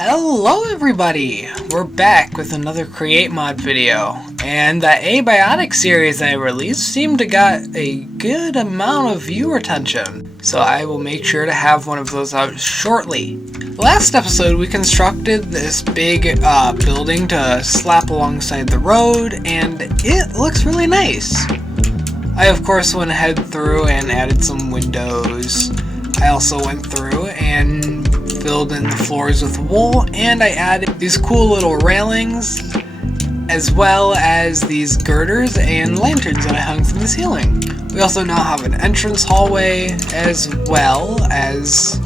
Hello everybody! We're back with another Create Mod video, and the Abiotic series I released seemed to got a good amount of viewer attention, so I will make sure to have one of those out shortly. Last episode we constructed this big building to slap alongside the road, and it looks really nice. I of course went ahead through and added some windows. I also went through and filled in the floors with wool, and I added these cool little railings as well as these girders and lanterns that I hung from the ceiling. We also now have an entrance hallway as well as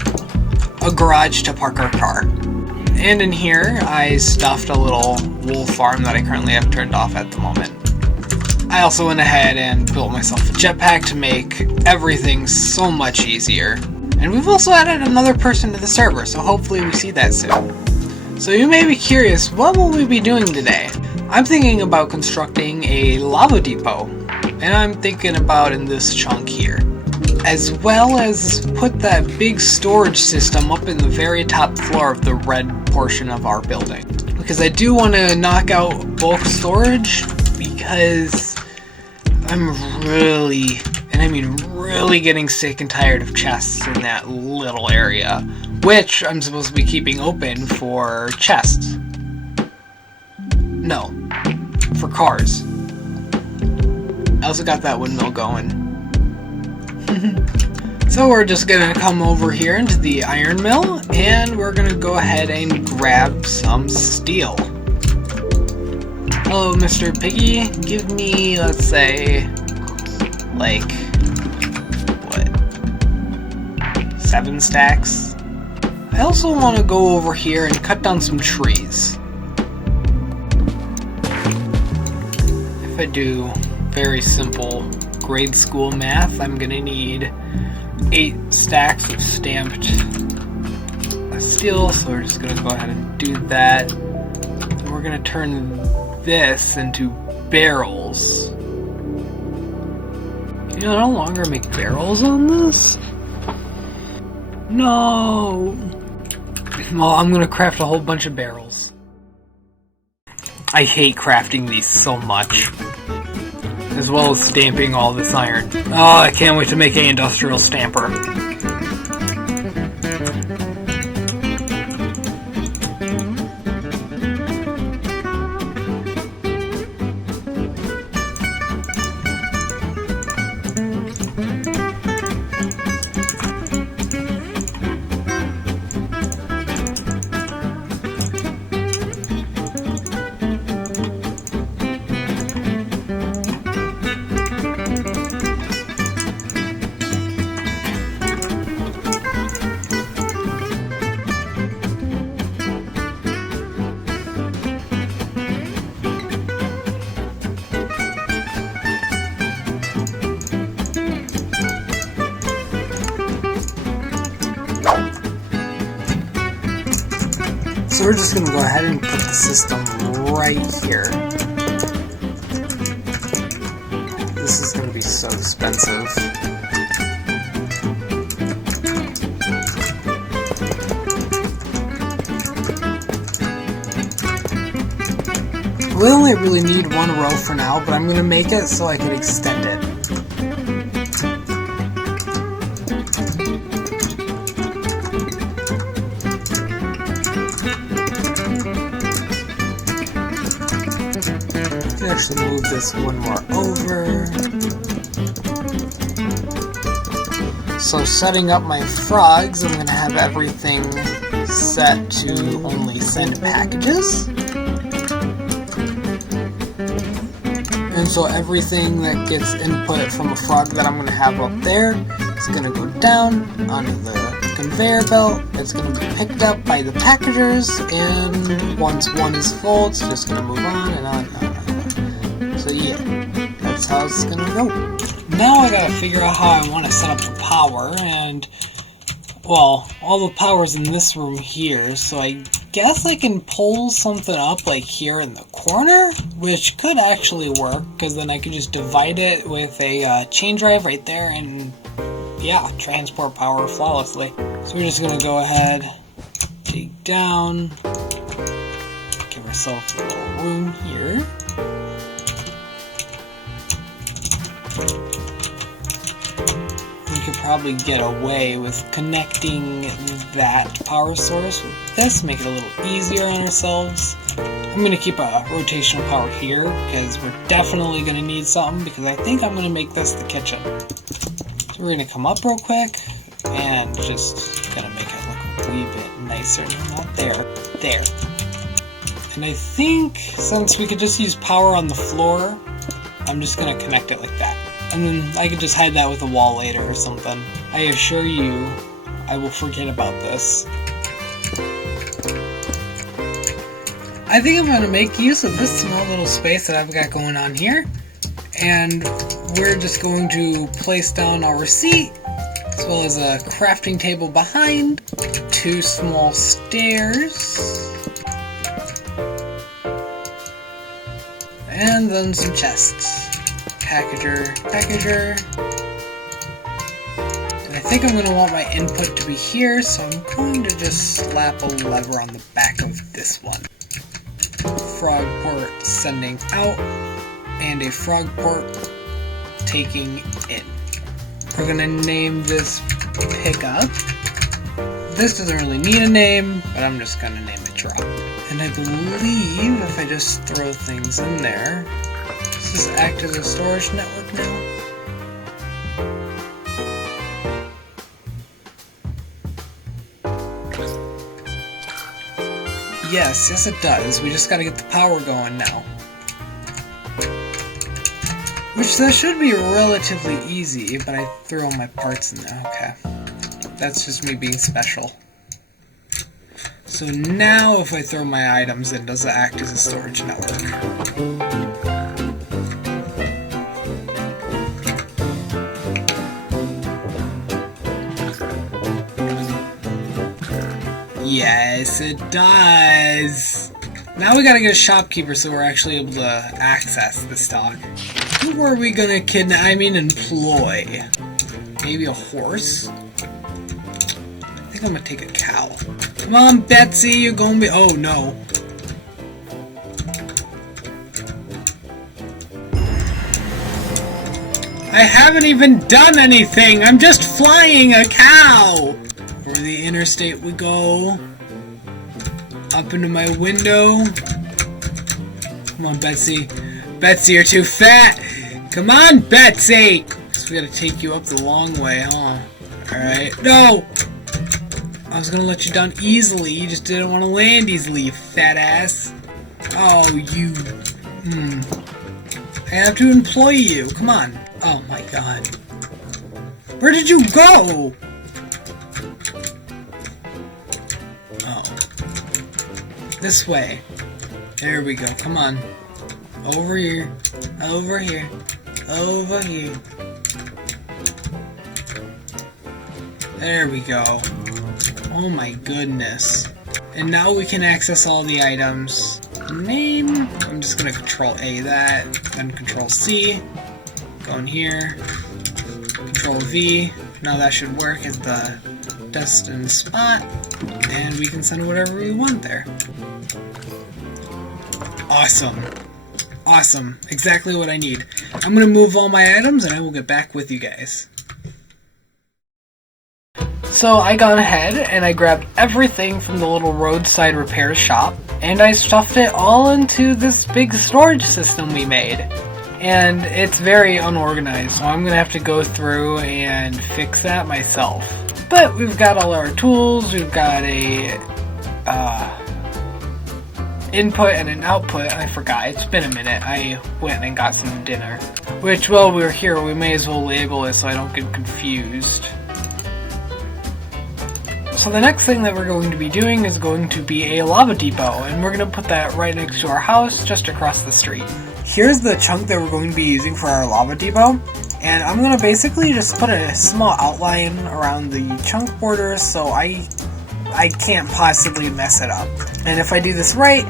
a garage to park our car. And in here I stuffed a little wool farm that I currently have turned off at the moment. I also went ahead and built myself a jetpack to make everything so much easier. And we've also added another person to the server, so hopefully we see that soon. So you may be curious, what will we be doing today? I'm thinking about constructing a lava depot, and I'm thinking about in this chunk here. As well as put that big storage system up in the very top floor of the red portion of our building. Because I do want to knock out bulk storage, because I'm really, and I mean really, getting sick and tired of chests in that little area, which I'm supposed to be keeping open for chests. No, for cars. I also got that windmill going. So we're just gonna come over here into the iron mill, and we're gonna go ahead and grab some steel. Hello, Mr. Piggy. Give me, let's say, like, 7 stacks. I also want to go over here and cut down some trees. If I do very simple grade school math, I'm gonna need 8 stacks of stamped steel, so we're just gonna go ahead and do that. And we're gonna turn this into barrels. Can you no longer make barrels on this? No! Well, I'm gonna craft a whole bunch of barrels. I hate crafting these so much. As well as stamping all this iron. Oh, I can't wait to make an industrial stamper. So we're just going to go ahead and put the system right here. This is going to be so expensive. We only really need one row for now, but I'm going to make it so I can extend it. Actually move this one more over. So setting up my frogs, I'm going to have everything set to only send packages. And so everything that gets input from a frog that I'm going to have up there is going to go down onto the conveyor belt. It's going to be picked up by the packagers, and once one is full, it's just going to move on and on and on. So yeah, that's how it's gonna go. Now I gotta figure out how I want to set up the power, and well, all the power's in this room here, so I guess I can pull something up like here in the corner, which could actually work, because then I could just divide it with a chain drive right there, and yeah, transport power flawlessly. So we're just gonna go ahead, Dig down. Give ourselves a little room here. We could probably get away with connecting that power source with this, make it a little easier on ourselves. I'm going to keep a rotational power here because we're definitely going to need something, because I think I'm going to make this the kitchen. So we're going to come up real quick and just going to make it look a wee bit nicer. Not there. There. And I think since we could just use power on the floor, I'm just going to connect it like that. And then I could just hide that with a wall later or something. I assure you, I will forget about this. I think I'm going to make use of this small little space that I've got going on here. And we're just going to place down our seat, as well as a crafting table behind, 2 small stairs, and then some chests. Packager. And I think I'm going to want my input to be here, so I'm going to just slap a lever on the back of this one. Frog port sending out, and a frog port taking in. We're going to name this pickup. This doesn't really need a name, but I'm just going to name it drop. And I believe if I just throw things in there, does this act as a storage network now? Yes it does. We just gotta get the power going now. Which that should be relatively easy, but I threw all my parts in there. Okay. That's just me being special. So now if I throw my items in, does it act as a storage network? Yes, it does! Now we gotta get a shopkeeper so we're actually able to access the stock. Who were we gonna employ? Maybe a horse? I think I'm gonna take a cow. Come on, Betsy, you're gonna be- oh no. I haven't even done anything! I'm just flying a cow! Over the interstate we go. Up into my window. Come on, Betsy. Betsy, you're too fat! Come on, Betsy! So we gotta take you up the long way, huh? Alright. No! I was gonna let you down easily. You just didn't want to land easily, you fat ass. Oh, you... I have to employ you. Come on. Oh my god. Where did you go? Oh. This way. There we go. Come on. Over here. Over here. Over here. There we go. Oh my goodness. And now we can access all the items. Name. I'm just gonna Control A that. Then Control C. Go in here. Control V. Now that should work as the destined spot. And we can send whatever we want there. Awesome. Awesome. Exactly what I need. I'm going to move all my items and I will get back with you guys. So I got ahead and I grabbed everything from the little roadside repair shop and I stuffed it all into this big storage system we made. And it's very unorganized, so I'm going to have to go through and fix that myself. But we've got all our tools, we've got a input and an output. I forgot, it's been a minute. I went and got some dinner. Which, while we're here, we may as well label it so I don't get confused. So the next thing that we're going to be doing is going to be a lava depot, and we're going to put that right next to our house, just across the street. Here's the chunk that we're going to be using for our lava depot, and I'm going to basically just put a small outline around the chunk borders so I can't possibly mess it up. And if I do this right,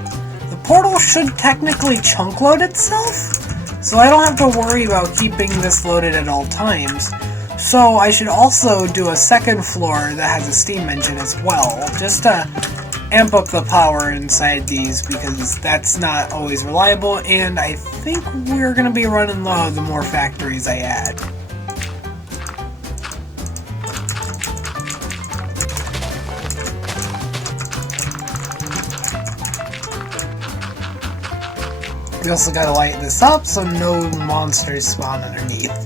the portal should technically chunk load itself, so I don't have to worry about keeping this loaded at all times. So I should also do a second floor that has a steam engine as well, just to amp up the power inside these because that's not always reliable, and I think we're going to be running low the more factories I add. We also gotta light this up so no monsters spawn underneath.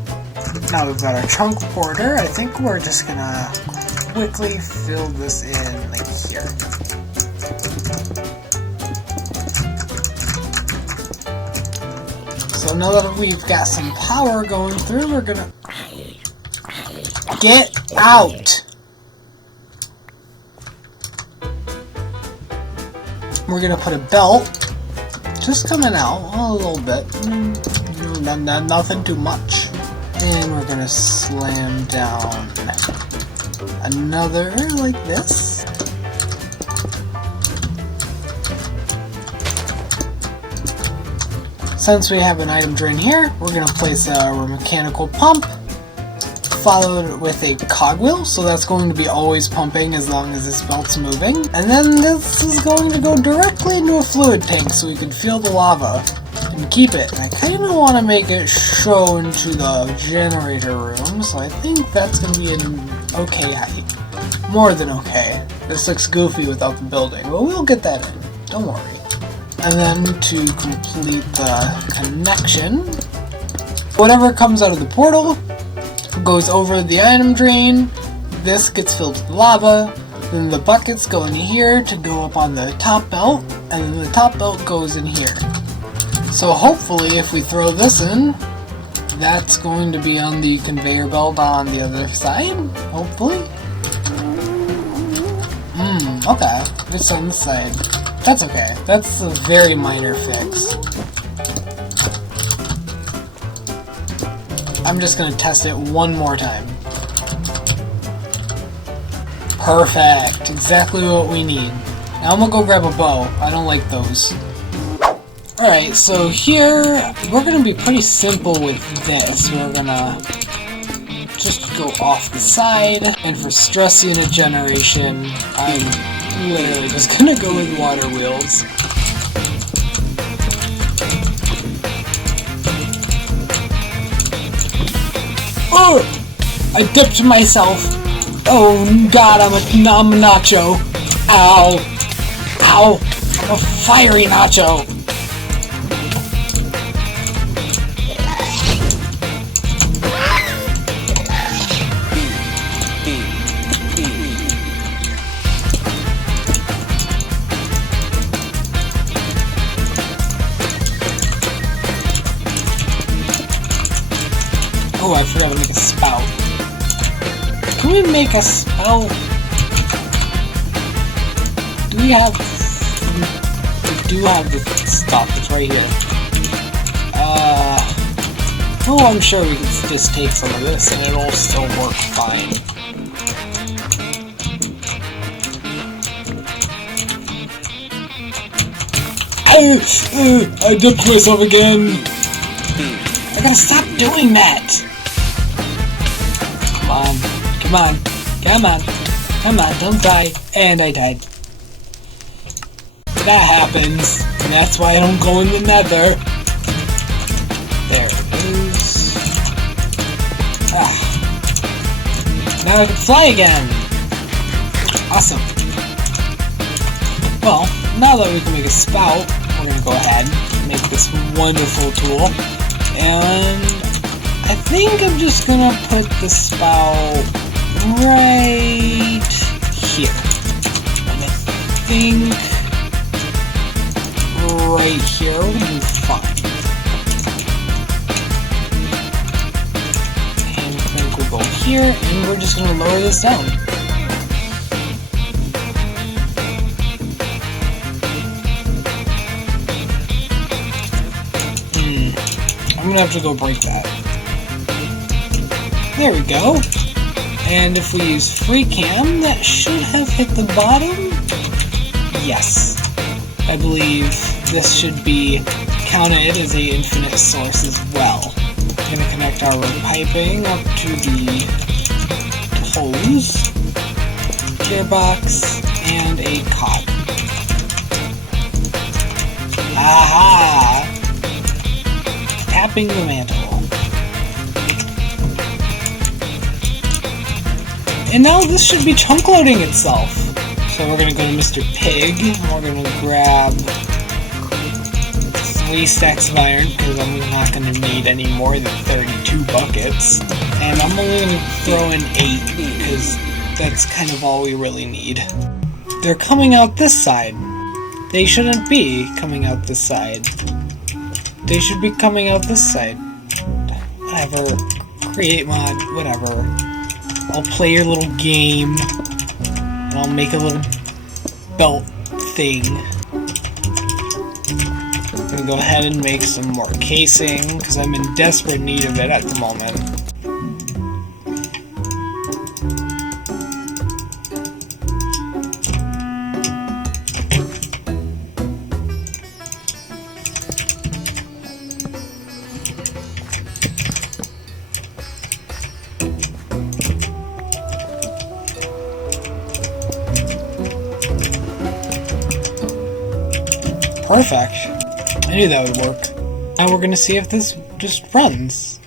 Now we've got our chunk porter. I think we're just gonna quickly fill this in like here. So now that we've got some power going through, we're gonna get out. We're gonna put a belt just coming out a little bit, nothing too much. And we're gonna slam down another like this. Since we have an item drain here, we're gonna place our mechanical pump, followed with a cogwheel, so that's going to be always pumping as long as this belt's moving. And then this is going to go directly into a fluid tank so we can feel the lava and keep it. And I kind of want to make it show into the generator room, so I think that's going to be an okay height. More than okay. This looks goofy without the building, but we'll get that in. Don't worry. And then to complete the connection, whatever comes out of the portal goes over the item drain, this gets filled with lava, then the buckets go in here to go up on the top belt, and then the top belt goes in here. So hopefully if we throw this in, that's going to be on the conveyor belt on the other side, hopefully. Okay, it's on this side. That's okay, that's a very minor fix. I'm just gonna test it one more time. Perfect, exactly what we need. Now I'm gonna go grab a bow. I don't like those. Alright, so here, we're gonna be pretty simple with this. We're gonna just go off the side, and for stress unit generation, I'm literally just gonna go with water wheels. Oh! I dipped myself. Oh god, I'm a nacho. Ow. Ow. I'm a fiery nacho. Oh, I forgot to make a spout. Can we make a spout? Do we have... We do have the stuff. It's right here. Oh, I'm sure we can just take some of this and it'll still work fine. I dipped myself again. I gotta stop doing that. Come on, don't die. And I died. That happens, and that's why I don't go in the nether. There it is. Now I can fly again. Awesome. Well, now that we can make a spout, we're gonna go ahead and make this wonderful tool. And I think I'm just gonna put the spout right here. And I think right here will be fine. And I think we'll go here, and we're just gonna lower this down. I'm gonna have to go break that. There we go. And if we use free cam, that should have hit the bottom. Yes. I believe this should be counted as an infinite source as well. I'm gonna connect our piping up to the hose, gearbox, and a cog. topping the mantle. And now this should be chunk loading itself. So we're gonna go to Mr. Pig, and we're gonna grab 3 stacks of iron, because I'm not gonna need any more than 32 buckets. And I'm only gonna throw in 8, because that's kind of all we really need. They're coming out this side. They shouldn't be coming out this side. They should be coming out this side. Whatever. Create mod, whatever. I'll play your little game. And I'll make a little belt thing. I'm gonna go ahead and make some more casing, because I'm in desperate need of it at the moment. Perfect. I knew that would work. Now we're gonna see if this just runs.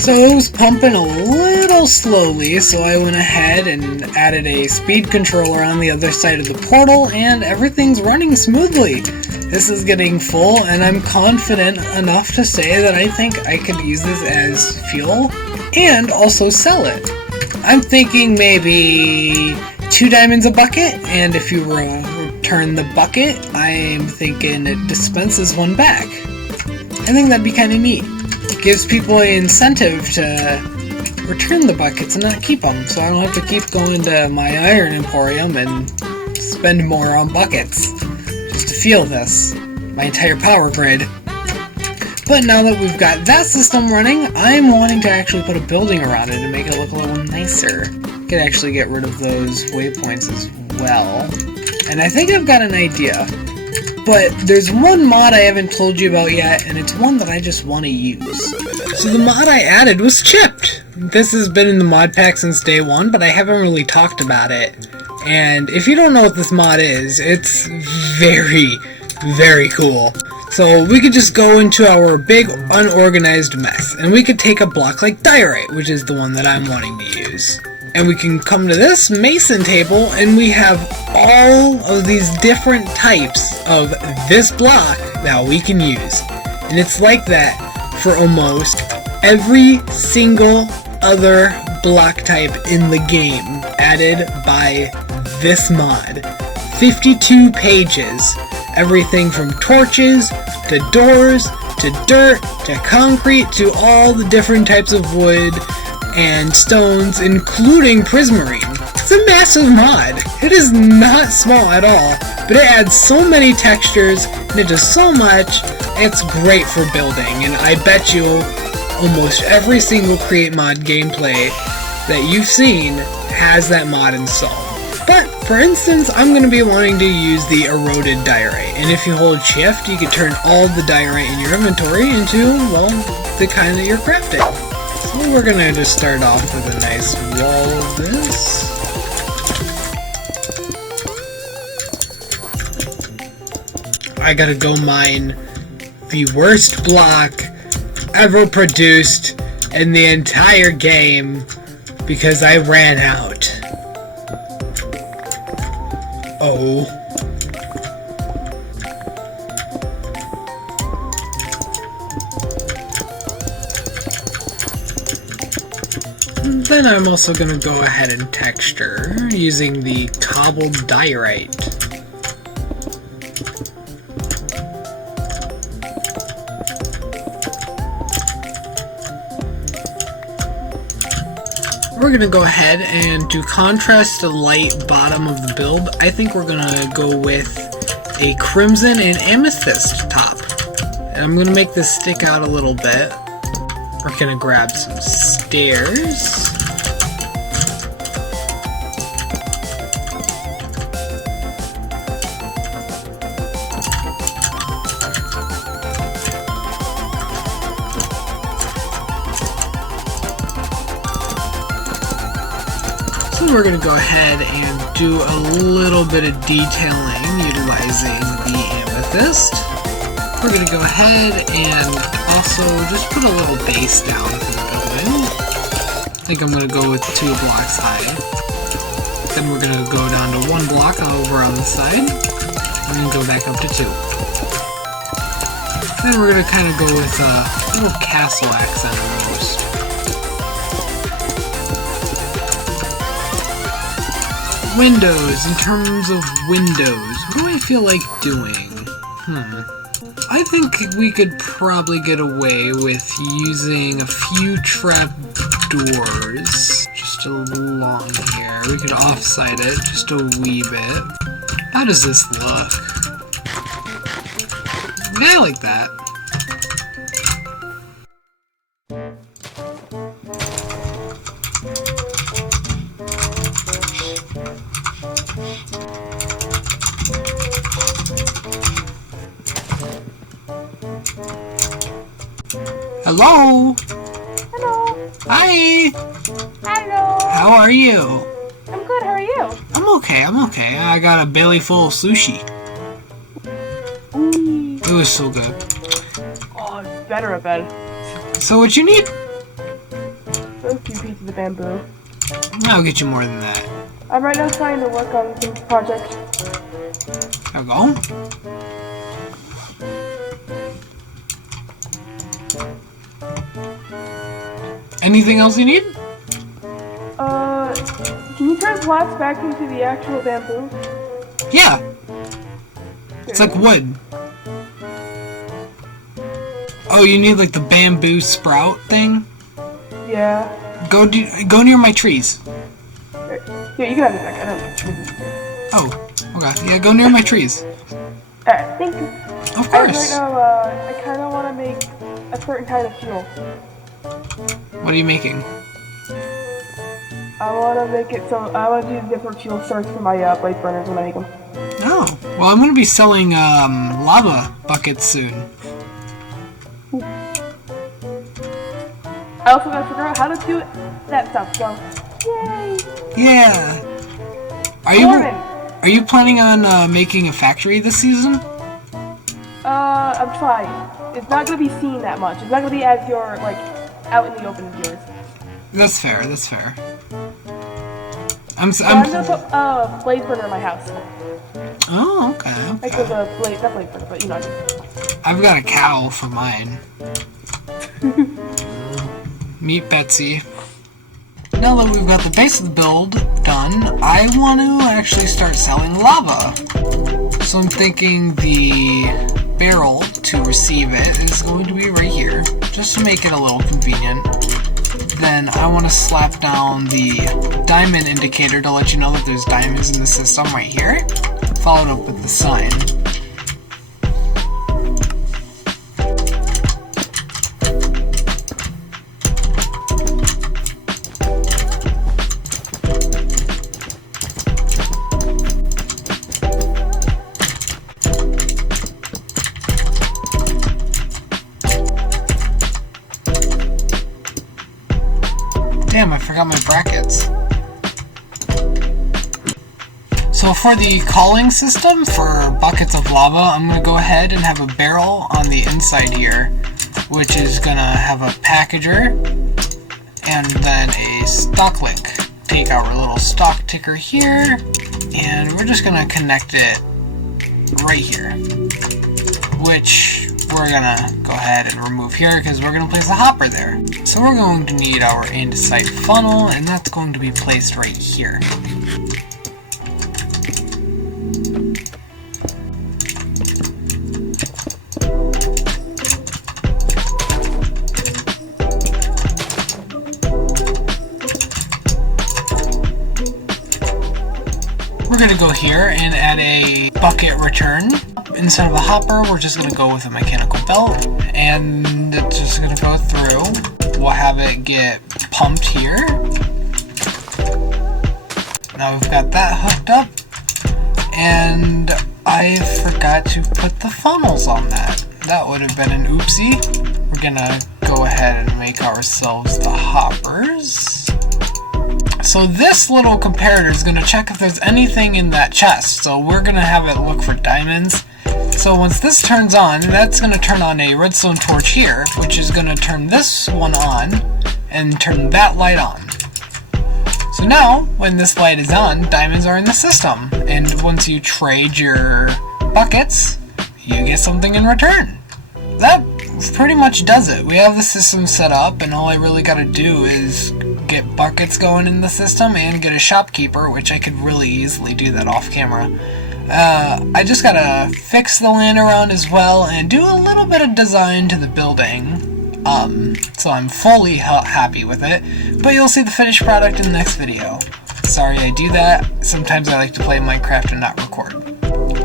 So it was pumping a little slowly, so I went ahead and added a speed controller on the other side of the portal, and everything's running smoothly. This is getting full, and I'm confident enough to say that I think I could use this as fuel and also sell it. I'm thinking maybe 2 diamonds a bucket, and if you return the bucket, I'm thinking it dispenses 1 back. I think that'd be kind of neat. It gives people an incentive to return the buckets and not keep them, so I don't have to keep going to my iron emporium and spend more on buckets. To feel this, my entire power grid. But now that we've got that system running, I'm wanting to actually put a building around it and make it look a little nicer. Could actually get rid of those waypoints as well. And I think I've got an idea. But there's one mod I haven't told you about yet, and it's one that I just want to use. So the mod I added was chipped. This has been in the mod pack since day 1, but I haven't really talked about it. And if you don't know what this mod is, it's very, very cool. So we could just go into our big unorganized mess, and we could take a block like diorite, which is the one that I'm wanting to use. And we can come to this mason table, and we have all of these different types of this block that we can use. And it's like that for almost every single other block type in the game added by this mod. 52 pages. Everything from torches, to doors, to dirt, to concrete, to all the different types of wood and stones, including prismarine. It's a massive mod. It is not small at all, but it adds so many textures, and it does so much. It's great for building, and I bet you almost every single Create Mod gameplay that you've seen has that mod installed. But, for instance, I'm going to be wanting to use the eroded diorite, and if you hold shift, you can turn all the diorite in your inventory into, well, the kind that you're crafting. So we're going to just start off with a nice wall of this. I gotta go mine the worst block ever produced in the entire game because I ran out. Oh. Then I'm also going to go ahead and texture using the cobbled diorite. We're going to go ahead and to contrast the light bottom of the build, I think we're going to go with a crimson and amethyst top. And I'm going to make this stick out a little bit. We're going to grab some stairs. then we're going to go ahead and do a little bit of detailing utilizing the amethyst. We're going to go ahead and also just put a little base down for the building. I think I'm going to go with 2 blocks high. Then we're going to go down to 1 block over on the side, and then go back up to 2. Then we're going to kind of go with a little castle accent almost. Windows. In terms of windows, what do I feel like doing? I think we could probably get away with using a few trap doors just along here. We could offside it just a wee bit. How does this look? Yeah, I like that. Hello? Hello. Hi! Hello. How are you? I'm good, how are you? I'm okay. I got a belly full of sushi. Ooh. It was so good. Oh, it's better, I bet. So what you need? Those 2 pieces of bamboo. I'll get you more than that. I'm right now trying to work on some project. There we go. Anything else you need? Can you turn blocks back into the actual bamboo? Yeah. It's like wood. Oh, you need like the bamboo sprout thing? Yeah. Go near my trees. Yeah, you can have it back. I don't. Oh, okay. Yeah, go near my trees. Alright, thank you. Of course. Right now, I kind of want to make a certain kind of fuel. What are you making? I want to make it so I want to use different fuel sources for my blaze burners when I make them. Oh, well, I'm going to be selling lava buckets soon. I also got to figure out how to do that stuff, so yay! Yeah. Are you planning on making a factory this season? I'm trying. It's not gonna be seen that much. It's not gonna be as you're like out in the open as yours. That's fair. I'm gonna put a blaze burner in my house. Oh, okay. Like with a blaze, not blaze burner, but you know what I mean. I've got a cow for mine. Meet Betsy. Now that we've got the base of the build done, I want to actually start selling lava. So I'm thinking the barrel to receive it is going to be right here, just to make it a little convenient. Then I want to slap down the diamond indicator to let you know that there's diamonds in the system right here, followed up with the sign. Damn, I forgot my brackets. So for the calling system for buckets of lava, I'm going to go ahead and have a barrel on the inside here, which is going to have a packager and then a stock link. Take our little stock ticker here, and we're just going to connect it right here, which we're going to go ahead and remove here because we're going to place a hopper there. So we're going to need our andesite funnel, and that's going to be placed right here. We're going to go here and add a bucket return. Instead of a hopper, we're just going to go with a mechanical belt, and it's just going to go through. We'll have it get pumped here. Now we've got that hooked up, and I forgot to put the funnels on that. That would have been an oopsie. We're going to go ahead and make ourselves the hoppers. So this little comparator is going to check if there's anything in that chest. So we're going to have it look for diamonds. So once this turns on, that's going to turn on a redstone torch here, which is going to turn this one on and turn that light on. So now, when this light is on, diamonds are in the system. And once you trade your buckets, you get something in return. That pretty much does it. We have the system set up, and all I really gotta do is get buckets going in the system and get a shopkeeper, which I could really easily do that off camera. I just gotta fix the land around as well and do a little bit of design to the building. So I'm fully happy with it, but you'll see the finished product in the next video. Sorry I do that. Sometimes I like to play Minecraft and not record.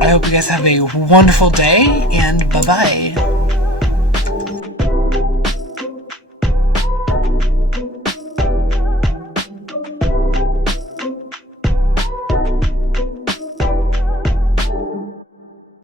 I hope you guys have a wonderful day, and bye-bye.